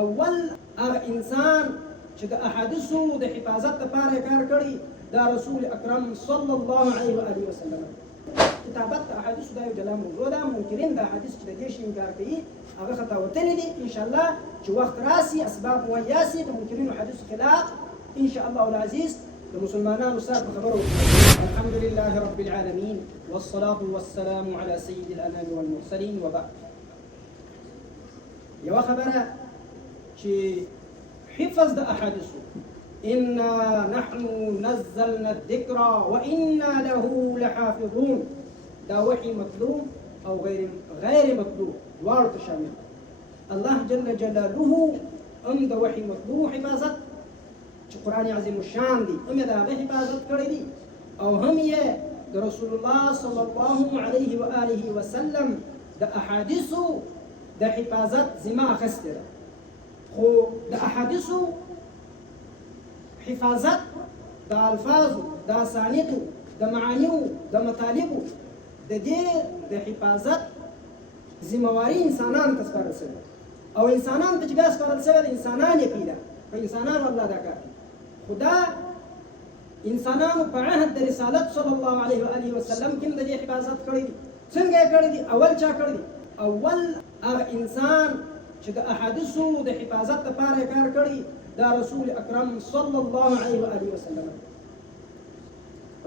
اول هغه انسان چې د احادیثو د حفاظت لپاره کار کړی دا رسول اکرم صلی الله علیه و آله وسلم. کتابت احادیثو دا یو جلا موضوع ده. منکرین د احادیث چې د دې شي انکار کوي هغه خطا وتلي دي. ان شاء الله چې وخت راسي اسباب مویاسي د منکرینو حدیثو خلاف ان شاء الله العزيز المسلمانان وصار بخبره. الحمد لله رب العالمين والصلاة والسلام على سيد الأنام والمرسلين وبعد. يا خبره چې حفظ د احادیثو إنا نحن نزلنا الذكر وإنا له لحافظون دا وحي مطلوب أو غير مطلوب وارد شامل. الله جل جلاله دا وحي مطلوب حفاظت چې قرآن عظیم الشان دي دا حفاظت کړی دي او هم یې د رسول الله صلی الله علیه و آله وسلم د احادیثو د حفاظت ذمه اخیستې ده. خو د احادیثو حفاظت د الفاظو د اسانیدو د معانیو د مطالبو د دې د حفاظت ذمہواری انسانان ته سپارل شوې او انسانان ته چې بیا سپارل شوې انسانان یې پیدا په انسانانو الله دا کار خدا انسانانو په عهد د رسالت صلی الله علیه و آله وسلم کې د دې حفاظت کړی دي. څنګه یې کړی دي؟ اول چا کړی دي؟ اول هغه انسان چې د احادیثو د حفاظت لپاره کار کړی دا رسول اکرم صلی الله علیه و آله وسلم.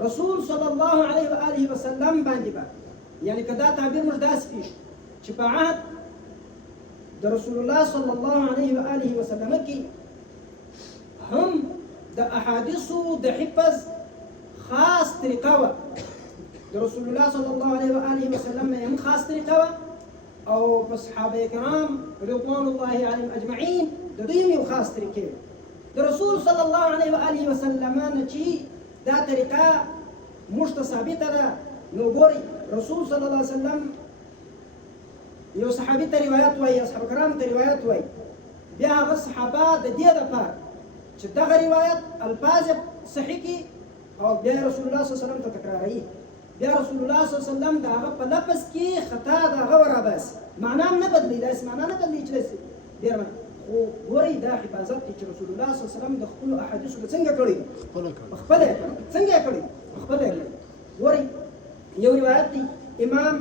رسول صلی الله علیه و آله وسلم باندې با یعنی کدا تعبیر موږ داسې پیش چې په عهد د رسول الله صلی الله علیه و آله وسلم کې هم د احادیثو د حفظ خاص طریقه و. د رسول الله صلی الله علیه و آله وسلم هم خاص طریقه و او په صحابه کرام رضوان الله علیهم اجمعین د دوی یو خاص طریقې د رسول صلی الله علیه و آله وسلم نه چې دا طریقه موږ ته ثابته ده. نو ګورئ رسول صلی الله علیه وسلم یو صحابي ته روایت وایي اصحاب کرام ته روایت وایي بیا هغه صحابه د دې لپاره چې دغه روایت الفاظ صحیح کی او بیا رسول الله صلی الله علیه وسلم ته تکراروي بیا رسول الله صلی الله علیه وسلم دا هغه په لفظ کې خطا دا هغه وراباس معنا نه بدلی داس معنا نه بدلی چې ډیر خو ګورئ دا حفاظت چې رسول الله صلی الله علیه وسلم د خپل احادیثو څنګه کړی خپل څنګه کړی خپل ګورئ یو روایت دی امام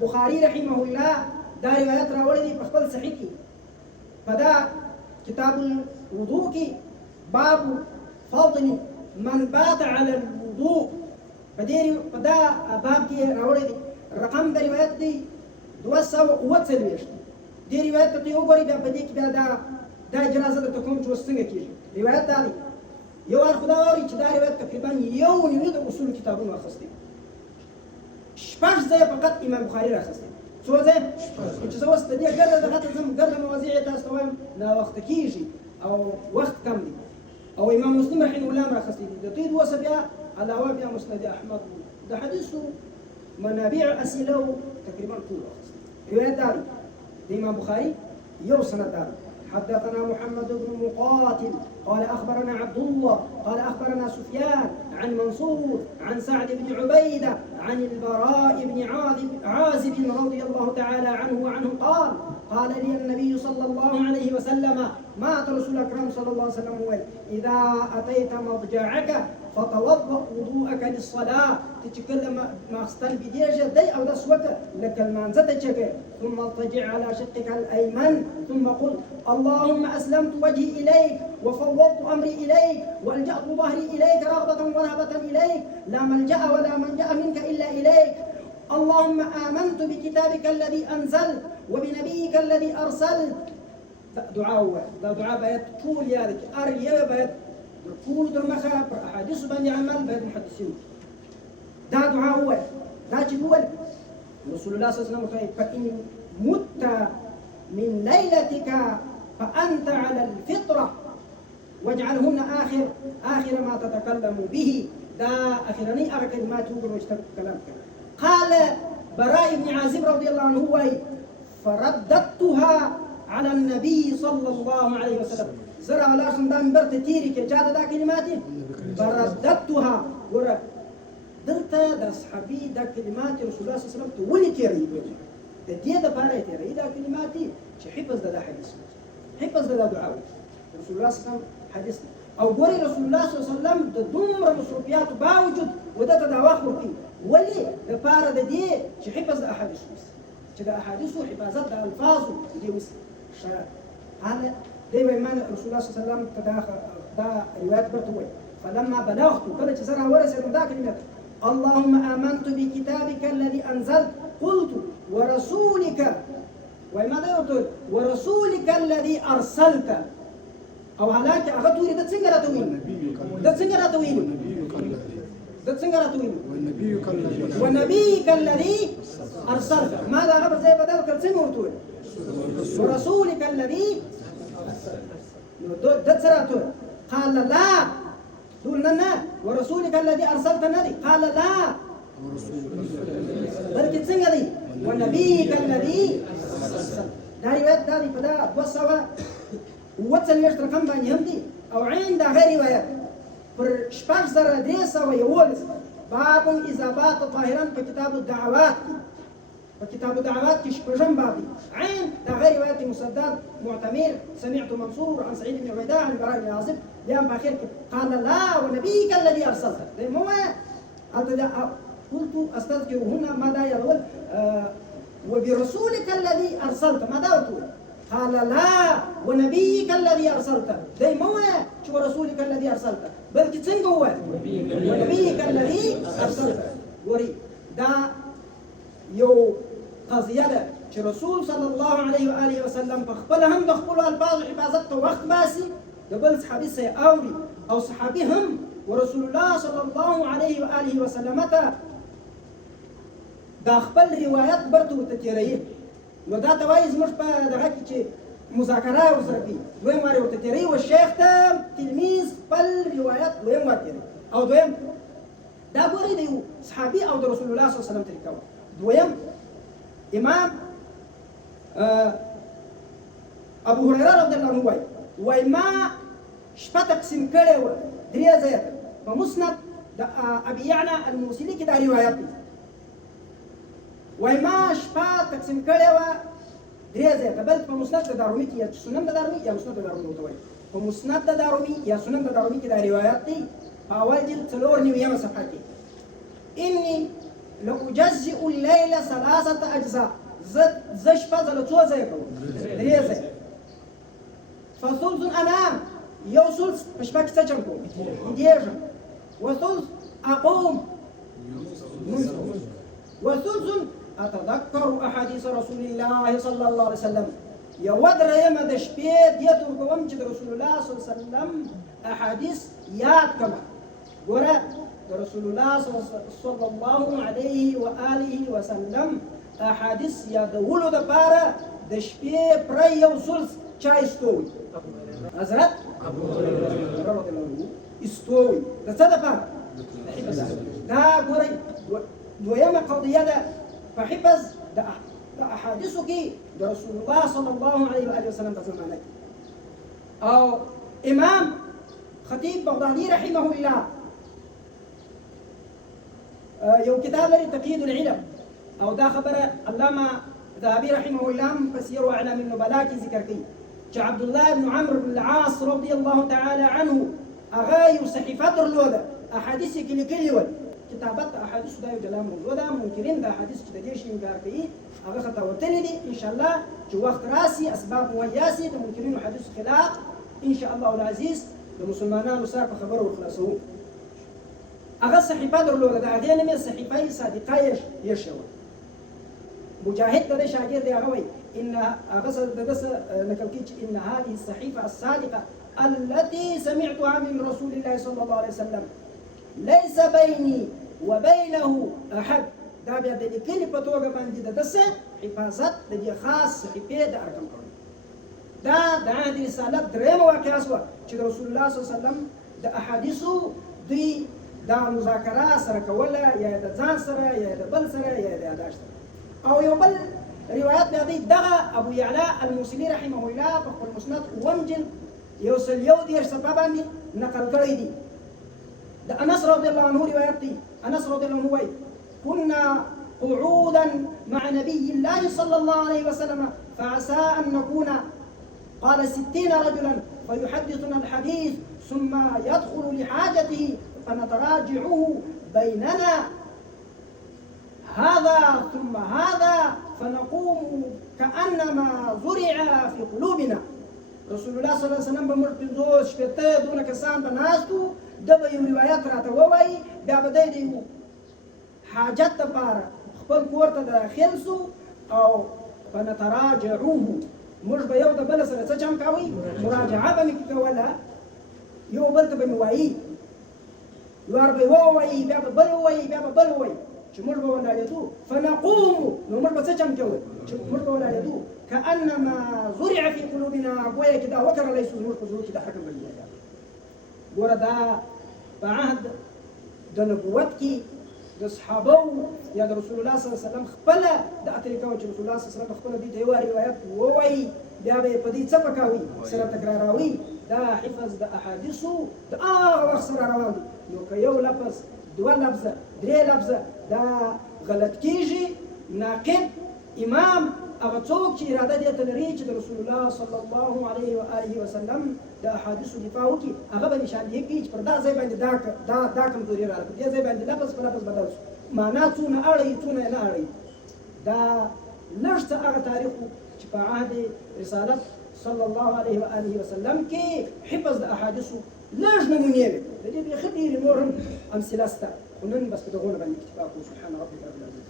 بخاری رحمه الله دا روایت راوړی دی په خپل صحیح کې په دا کتاب الوضوء کې باب فضل من بات على الوضوء په دا باب کې راوړی دی. رقم د روایت دی 240. دې روایت ته یو غوړي بیا په دې کې بیا دا اجازه ده ته کوم چې څنګه کېږي روایت دا دی. یو ور خدای وایي چې دا روایت تقریبا یو نیمه د اصول کتابونو اخستي شپږ ځای فقط امام بخاری راخستي څو ځای چې زه اوس د دې ګرده دغه ته ځم ګرده مواضیع تاسو ته وایم نا وخت کېږي او وخت کم دی او امام مسلم رحمه الله راخستي دي د دې دوه بیا علاوه بیا مسند احمد د حدیثو منابع اسئله تقریبا ټول اخستي روایت دا دی د امام بخاری یو سند دا حدثنا محمد بن مقاتل قال أخبرنا عبد الله قال أخبرنا سفيان عن منصور عن سعد بن عبيدة عن البراء بن عازب رضي الله تعالى عنه وعنه قال لي النبي صلى الله عليه وسلم مات رسول أكرم صلى الله عليه وسلم إذا أتيت مضجعك فتوضأ وضوءك للصلاة تتكلم ما استن بديجة دي أو دسوك لك المانزة ثم اضطجع على شقك الأيمن ثم قل اللهم أسلمت وجهي إليك وفوضت أمري إليك وألجأت ظهري إليك رغبة ورهبة إليك لا ملجأ ولا منجأ منك إلا إليك اللهم آمنت بكتابك الذي أنزلت وبنبيك الذي أرسلت. دعاء بيت طول يالك أريا بيت طول درمخا أحاديث بني عمل بيت محدثين دا دعاء دا جدول رسول الله صلى الله عليه وسلم فإن مت من ليلتك فأنت على الفطرة واجعلهن آخر ما تتكلم به دا آخرني كلمات يقول ويشترك كلامك. قال براء بن عازب رضي الله عنه فرددتها على النبي صلى الله عليه وسلم زرع لا سندان برت تيري كجاد دا كلماتي فرددتها ورا دلتا دا صحابي دا كلمات رسول الله صلى الله عليه وسلم تولي تيري د دې د پاره تیرې دا کلماتي چې حفظ د حدیث حفظ دا دعا رسول الله صلى الله عليه وسلم حديث او ګوري رسول الله صلى الله عليه وسلم د دومره مصروفیاتو باوجود وده ته دا وخت ورکوي ولې لپاره د دې چې حفظ د احادیث وسي چې د احادیثو حفاظت د الفاظو دې وسي هذا دی وایي ما رسول الله صلى الله عليه وسلم دا روایت برته وایي فلما بلغت کله چې زه راورسېدم دا کلمه اللهم آمنت بكتابك الذي أنزلت قلت ورسولك وماذا يقول ورسولك الذي أرسلت أو هلاك أغطوري ده تسنجر توين ده تسنجر توين ده تسنجر توين ونبيك الذي أرسلت ماذا غبر زي بدل كالسنجر توين ورسولك الذي ده تسرى قال لا قلنا ورسولك الذي أرسلت النبي قال لا بلكي تسنجري ونبيك الذي أرسلت دا روايات داري فدا وصوا ووتسل يشت رقم باني همدي أو عند غير روايات پر شپاش زر دريسة ويولس باب إذا بات طاهرا فكتاب الدعوات فكتاب الدعوات كشبجن بابي عين دا غير روايات مسدد معتمر سمعت منصور عن سعيد بن عبيدة عن البراء بن عازب لأن باخر قال لا ونبيك الذي أرسلته مو قلت أستذكر هنا ماذا يقول وبرسولك الذي أرسلت ماذا أقول قال لا ونبيك الذي أرسلته دي مو شو رسولك الذي أرسلته بل كتسنق هو ونبيك الذي أرسلته وري دا يو قضية چې رسول صلى الله عليه وآله وسلم فخبل هم دخبلوا الفاظ حفاظته وقت باسي قبل صحابي سيأوري أو صحابي هم ورسول الله صلى الله عليه وآله وسلم دا خپل روایت برته وتتیری نو دا توایز مش په دغه کې چې مذاکره وسره کوي دویم واره وتتیری او شیخ ته تلمیذ خپل روایت دویم ورته او دویم دا ګوري دی صحابي او د رسول الله صلی الله علیه وسلم طریقه دویم امام ابو هريره رضی الله عنه وای ما شپه تقسیم کړي و درې ځای په مسند د ابي يعلى الموصلي کې دا روایت دی وای ما شپه تقسیم کړي و درې ځای بل په مسند د دارمي کې یا سنن د دارمي یا مسند د دارمي وتوي په مسند د دارمي یا سنن د دارمي کې دا روایت دی په اول جلد 4 صفحه کې اني لأجزئ الليل 3 أجزاء زش فضل توزع يكون دريزة فثلث أنام يو ثلث مش باك تجنكو ديجا وثلث أقوم وثلث أتذكر أحاديث رسول الله صلى الله عليه وسلم يودر يما دشبيت يترك ومجد رسول الله صلى الله عليه وسلم أحاديث ياد كما ورا رسول الله صلى الله عليه وآله وسلم أحاديث يدولو دپاره د شپې پر یو ثلث چا استوي حضرت ابو هريره رضی الله عنه استوي د څه دپاره دا ګورئ دویمه قضیه ده په حفظ د احادیثو کې د رسول الله صلى الله عليه وآله وسلم په زمانه کې او امام خطيب بغدادي رحمه الله يو كتاب لري تقييد العلم او دا خبره علامه ذهبي رحمه الله فسير واعلام النبلاء کی ذکر کی چې عبد الله بن عمرو بن العاص رضي الله تعالى عنه اغايو صحيفات درلوده احاديث کې لیکلي ول کتابت احاديث دا یو جلا موضوع ده منکرین دا احاديث چې د دې شي انکار کوي هغه خطا وتلې دي ان شاء الله چې وخت راسي اسباب مویاسي د منکرین حدیث خلاف ان شاء الله العزيز د مسلمانانو سره په خبرو خلاصو هغه صحيفه درلوده دا هغه نمې صحيفه صادقه یشوه مجاهد ده شاگرد هغه ان هغه نقل کی ان هذه الصحيفه الصادقه التي سمعتها من رسول الله صلى الله عليه وسلم ليس بيني وبينه احد دا بیا د کلی په توګه باندې د دسه حفاظت د خاص صحيفه د ارقام کړو دا د هذه رساله درېمه واقعه شو چې رسول الله صلی الله عليه وسلم د احادیثو دوی دا مذاکره سره کوله یا د ځان سره یا د بل سره یا د یاداش سره او یو بل روایت دی دغه ابو يعلى الموصلي رحمه الله په خپل مسند ومجل یوصل یو دیر صفه باندې نقل کړی دی د انس رضی الله عنه روایت دی انس رضی الله عنه وایي كنا قعودا مع نبي الله صلى الله عليه وسلم فعسى ان نكون قال 60 رجلا فيحدثنا الحديث ثم يدخل لحاجته فنتراجعه بيننا هذا ثم هذا فنقوم كأنما زرع في قلوبنا. رسول الله صلی الله علیه وسلم به موږ 50 شپېته دونه کسان به ناست وو، ده به یو روایت راته ووایي، بیا به دی د یو حاجت دپاره خپل کور ته داخل سو او فنتراجعوه، موږ به یو د بل سره څه چم کوئ؟ مراجعه به مې کوله، یو بل ته به مې وایي، یوار به یې ووایي، بیا به بل ووایي، بیا به بل ووایي، چې موږ به ولاړېدو. فنقوم، نو موږ به څه چم کوئ؟ چې موږ به ولاړېدو كأنما زرع في قلوبنا، گویا چې دا وکرلی سو زموږ په زړو کې د حکم بلیا. ګوره دا په عهد د نبوت کې د صحابو یا د رسول الله صلی الله علیه وسلم خپله دغه طریقه وه چې رسول الله صلی الله علیه وسلم خپله دوی ته یو روایت ووایي، بیا به یې په دې څه پکوي؟ سره تکراروي. دا حفظ د احادیثو د هغه وخت سره روان دی. نو که یو لفظ، دوه لفظه، درې لفظه دا غلط کېږي، ناقد امام هغه څوک چې اراده دې ته لري چې د رسول الله صلی الله علیه و آله وسلم د احادیثو دفاع وکړي، هغه به نشاندهي کوي چې پر دا ځای باندې دا کمزوري راغله، پر دې ځای باندې لفظ په لفظ بدل شو، معنا څونه اړوي څونه یې نه اړوي. دا لږ څه هغه تاریخ و چې په عهد رسالت صلی الله علیه و آله وسلم کې حفظ د احادیثو لږ نمونې وې. د دې بیخي ډېرې نور هم امثله شته، خو نن بس په دغونه باندې اکتفا کوو. سبحان ربک رب العزة